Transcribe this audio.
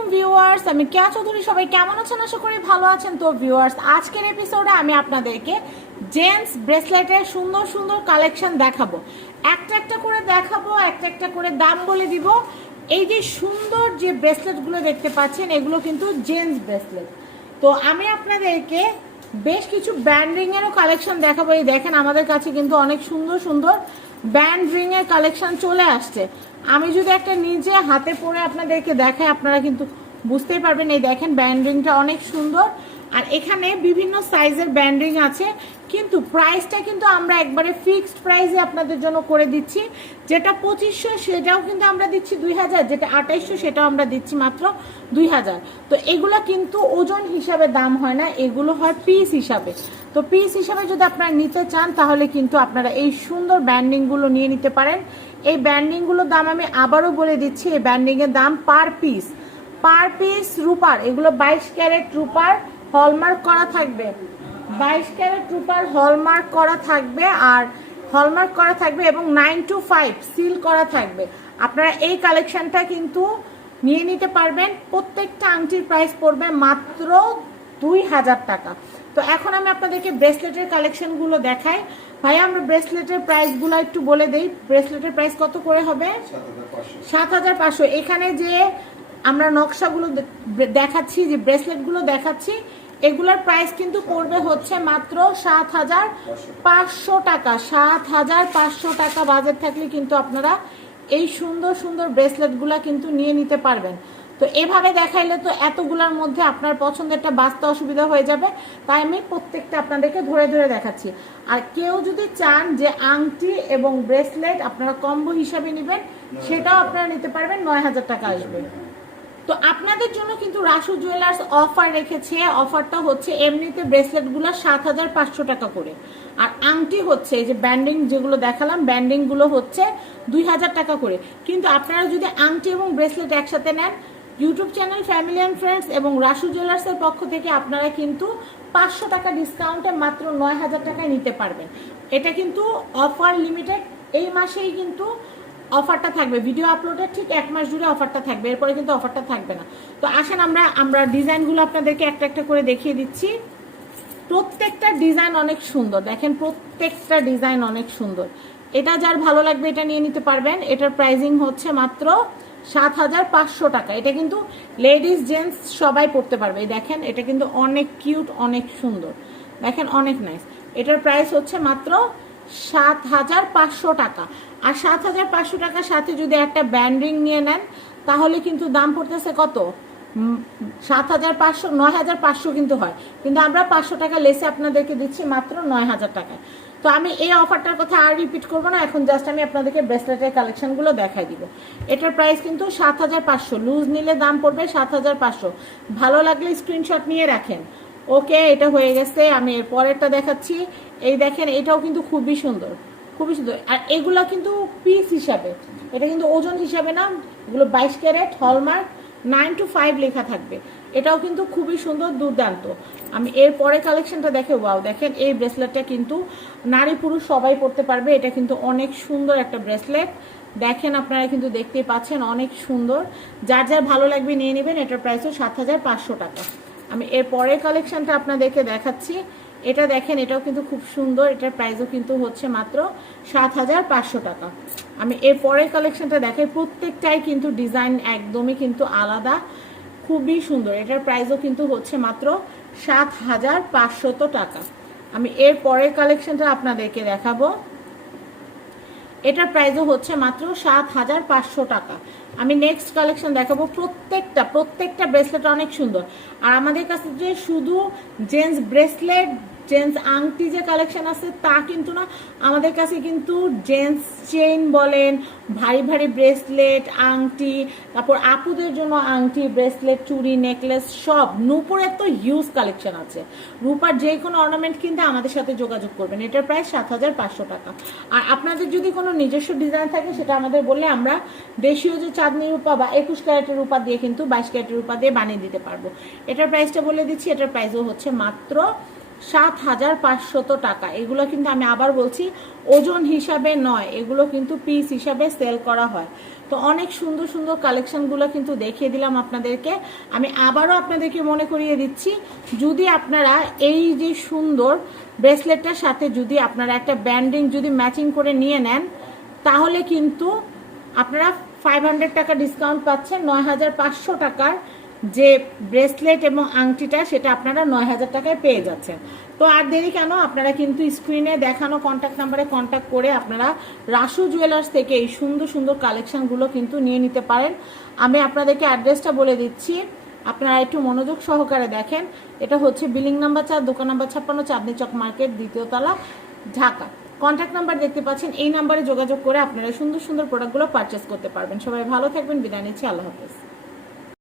আলাইকুম ভিউয়ার্স, আমি কেয়া চৌধুরী, সবাই কেমন আছেন? আশা করি ভালো আছেন। তো ভিউয়ার্স, আজকের এপিসোডে আমি আপনাদেরকে জেন্টস ব্রেসলেটের সুন্দর সুন্দর কালেকশন দেখাবো। একটা একটা করে দেখাবো, একটা একটা করে দাম বলে দিব। এই যে সুন্দর যে ব্রেসলেটগুলো দেখতে পাচ্ছেন, এগুলো কিন্তু জেন্টস ব্রেসলেট তো আমি আপনাদেরকে বেশ কিছু ব্যান্ড রিং এরও কালেকশন দেখাবো। এই দেখেন, আমাদের কাছে কিন্তু অনেক সুন্দর সুন্দর ব্যান্ড রিং এর কালেকশন চলে আসছে। আমি যদি একটা নিজে হাতে পরে আপনাদেরকে দেখাই, আপনারা কিন্তু বুঝতেই পারবেন, এই দেখেন ব্যান্ড রিংটা অনেক সুন্দর। আর এখানে বিভিন্ন সাইজের ব্যান্ড আছে, কিন্তু প্রাইসটা কিন্তু আমরা একবারে ফিক্সড প্রাইসে আপনাদের জন্য করে দিচ্ছি। যেটা পঁচিশশো, সেটাও কিন্তু আমরা দিচ্ছি দুই হাজার, যেটা আঠাইশশো, সেটাও আমরা দিচ্ছি মাত্র দুই হাজার। তো এগুলো কিন্তু ওজন হিসাবে দাম হয় না, এগুলো হয় পিস হিসাবে। তো পিস হিসাবে যদি আপনারা নিতে চান, তাহলে কিন্তু আপনারা এই সুন্দর ব্যান্ডিংগুলো নিয়ে নিতে পারেন। এই ব্যান্ডিংগুলোর দাম আমি আবারও বলে দিচ্ছি, এই ব্যান্ডিংয়ের দাম পার পিস পার পিস রুপার, এগুলো বাইশ ক্যারেট রুপার হলমার্ক করা থাকবে। বাইশ ক্যারেট রুপার হলমার্ক করা থাকবে আর হলমার্ক করা থাকবে এবং নাইন টু ফাইভ সিল করা থাকবে। আপনারা এই কালেকশনটা কিন্তু নিয়ে নিতে পারবেন। প্রত্যেকটা আংটির প্রাইস পড়বে মাত্র দুই হাজার টাকা। তো এখন আমি আপনাদেরকে ব্রেসলেটের কালেকশনগুলো দেখাই। ভাই, আমরা ব্রেসলেটের প্রাইসগুলো একটু বলে দেই। ব্রেসলেটের প্রাইস কত করে হবে? সাত হাজার পাঁচশো। এখানে যে আমরা নকশাগুলো দেখাচ্ছি, যে ব্রেসলেটগুলো দেখাচ্ছি, এগুলোর প্রাইস কিন্তু পড়বে হচ্ছে মাত্র সাত হাজার পাঁচশো টাকা। সাত হাজার পাঁচশো টাকা বাজেট থাকলে কিন্তু আপনারা এই সুন্দর সুন্দর ব্রেসলেটগুলো কিন্তু নিয়ে নিতে পারবেন। তো এভাবে দেখাইলে তো এতগুলোর মধ্যে আপনার পছন্দেরটা বাঁচতে অসুবিধা হয়ে যাবে। তাই আমি প্রত্যেকটা আপনাদেরকে ধরে ধরে দেখাচ্ছি। আর কেউ যদি চান যে আংটি এবং ব্রেসলেট আপনারা কম্বো হিসাবে নেবেন, সেটাও আপনারা নিতে পারবেন, নয় হাজার টাকা আসবে। তো আপনাদের জন্য কিন্তু রাসু জুয়েলার্স অফার রেখেছে। অফারটা হচ্ছে এমনিতে ব্রেসলেটগুলো সাত হাজার পাঁচশো টাকা করে। আর আংটি হচ্ছে, এই যে ব্যান্ডিং যেগুলো দেখালাম, ব্যান্ডিংগুলো হচ্ছে দুই হাজার টাকা করে। কিন্তু আপনারা যদি আংটি এবং ব্রেসলেট একসাথে নেন YouTube channel family and friends এবং রাসু জুয়েলার্সের পক্ষ থেকে আপনারা কিন্তু পাঁচশো টাকা ডিসকাউন্টে মাত্র নয় হাজার টাকায় নিতে পারবেন। এটা কিন্তু অফার লিমিটেড এই মাসেই কিন্তু অফারটা থাকবে। ভিডিও আপলোডের ঠিক এক মাস জুড়ে অফারটা থাকবে। এরপরে কিন্তু অফারটা থাকবে না। তো আসেন আমরা আমরা ডিজাইনগুলো আপনাদেরকে একটা একটা করে দেখিয়ে দিচ্ছি। প্রত্যেকটা ডিজাইন অনেক সুন্দর। দেখেন প্রত্যেকটা ডিজাইন অনেক সুন্দর। এটা যার ভালো লাগবে এটা নিয়ে নিতে পারবেন। এটার প্রাইজিং হচ্ছে মাত্র সাত হাজার পাঁচশো টাকা। এটা কিন্তু লেডিস জেন্টস সবাই পড়তে পারবে। দেখেন, এটা কিন্তু অনেক কিউট অনেক সুন্দর। দেখেন, অনেক নাইস এটার প্রাইস হচ্ছে মাত্র সাত হাজার পাঁচশো টাকা। আর সাত হাজার পাঁচশো টাকার সাথে যদি একটা ব্যান্ডিং নিয়ে নেন, তাহলে কিন্তু দাম পড়তেছে কত? সাত হাজার পাঁচশো নয় হাজার পাঁচশো কিন্তু হয়। কিন্তু আমরা পাঁচশো টাকা লেসে আপনাদেরকে দিচ্ছি মাত্র নয় হাজার টাকায়। তো আমি এই অফারটার কথা আর রিপিট করব না, এখন জাস্ট আমি আপনাদেরকে ব্রেসলেটের কালেকশনগুলো দেখাই দিব। এটার প্রাইস কিন্তু সাত হাজার পাঁচশো লুজ নিলে দাম পড়বে সাত হাজার পাঁচশো। ভালো লাগলে স্ক্রিনশট নিয়ে রাখেন। ওকে, এটা হয়ে গেছে, আমি এর পরেরটা দেখাচ্ছি। এই দেখেন, এটাও কিন্তু খুবই সুন্দর খুবই সুন্দর। আর এগুলো কিন্তু পিস হিসাবে, এটা কিন্তু ওজন হিসাবে না, এগুলো বাইশ carat hallmark nine two five লেখা থাকবে। এটাও কিন্তু খুবই সুন্দর, দুর্দান্ত। আমি এর পরে কালেকশনটা দেখে ওয়াও দেখেন, এই ব্রেসলেটটা কিন্তু নারী পুরুষ সবাই পড়তে পারবে। এটা কিন্তু অনেক সুন্দর একটা ব্রেসলেট দেখেন আপনারা কিন্তু দেখতেই পাচ্ছেন, অনেক সুন্দর। যার যার ভালো লাগবে নিয়ে নেবেন, এটার প্রাইসও সাত হাজার পাঁচশো টাকা। আমি এর পরের কালেকশনটা আপনাদেরকে দেখাচ্ছি। এটা দেখেন, এটাও কিন্তু খুব সুন্দর। এটার প্রাইসও কিন্তু হচ্ছে মাত্র সাত হাজার পাঁচশো টাকা। আমি এর পরের কালেকশনটা দেখাই, প্রত্যেকটাই কিন্তু ডিজাইন একদমই কিন্তু আলাদা। খুবই সুন্দর। এটার প্রাইসও কিন্তু হচ্ছে মাত্র সাত হাজার পাঁচশত টাকা। আমি এর পরের কালেকশনটা আপনাদেরকে দেখাবো। এটার প্রাইসও হচ্ছে মাত্র সাত হাজার পাঁচশো টাকা। আমি নেক্সট কালেকশন দেখাবো। প্রত্যেকটা প্রত্যেকটা ব্রেসলেট অনেক সুন্দর। আর আমাদের কাছে যে শুধু জেন্টস ব্রেসলেট জেন্টস আংটি যে কালেকশন আছে, তা কিন্তু না। আমাদের কাছে কিন্তু জেন্টস চেইন বলেন, ভারী ভারী ব্রেসলেট আংটি তারপর আপুদের জন্য আংটি ব্রেসলেট চুড়ি নেকলেস সব। নূপুরের তো হিউজ কালেকশন আছে। রূপার যে কোনো অর্নামেন্ট কিনতে আমাদের সাথে যোগাযোগ করবেন। এটার প্রায় সাত হাজার পাঁচশো টাকা। আর আপনাদের যদি কোনো নিজস্ব ডিজাইন থাকে, সেটা আমাদের বললে আমরা দেশীয় যে চাঁদনি রূপা বা একুশ ক্যারেটের রূপা দিয়ে কিন্তু বাইশ ক্যারেটের রূপা দিয়ে বানিয়ে দিতে পারব। এটার প্রাইসটা বলে দিচ্ছি, এটার প্রাইসও হচ্ছে মাত্র সাত হাজার পাঁচশত টাকা। এগুলো কিন্তু আমি আবার বলছি, ওজন হিসাবে নয়, এগুলো কিন্তু পিস হিসাবে সেল করা হয়। তো অনেক সুন্দর সুন্দর কালেকশনগুলো কিন্তু দেখিয়ে দিলাম আপনাদেরকে। আমি আবারও আপনাদেরকে মনে করিয়ে দিচ্ছি, যদি আপনারা এই যে সুন্দর ব্রেসলেটটার সাথে যদি আপনারা একটা ব্যান্ডিং যদি ম্যাচিং করে নিয়ে নেন, তাহলে কিন্তু আপনারা ফাইভ হান্ড্রেড টাকা ডিসকাউন্ট পাচ্ছেন, নয় হাজার পাঁচশো টাকার যে ব্রেসলেট এবং আংটিটা, সেটা আপনারা নয় হাজার টাকায় পেয়ে যাচ্ছেন। তো আর দেরি কেন? আপনারা কিন্তু স্ক্রিনে দেখানো কন্ট্যাক্ট নাম্বারে কন্ট্যাক্ট করে আপনারা রাসু জুয়েলার্স থেকে এই সুন্দর সুন্দর কালেকশনগুলো কিন্তু নিয়ে নিতে পারেন। আমি আপনাদেরকে অ্যাড্রেসটা বলে দিচ্ছি। আপনারা একটু মনোযোগ সহকারে দেখেন। এটা হচ্ছে বিলিং নাম্বার চার, দোকান নাম্বার ছাপ্পান্ন, চাঁদনি চক মার্কেট, দ্বিতীয় তলা, ঢাকা। কন্ট্যাক্ট নাম্বার দেখতে পাচ্ছেন। এই নাম্বারে যোগাযোগ করে আপনারা সুন্দর সুন্দর প্রোডাক্টগুলো পারচেস করতে পারবেন। সবাই ভালো থাকবেন। বিদায় নিচ্ছি। আল্লাহ হাফেজ।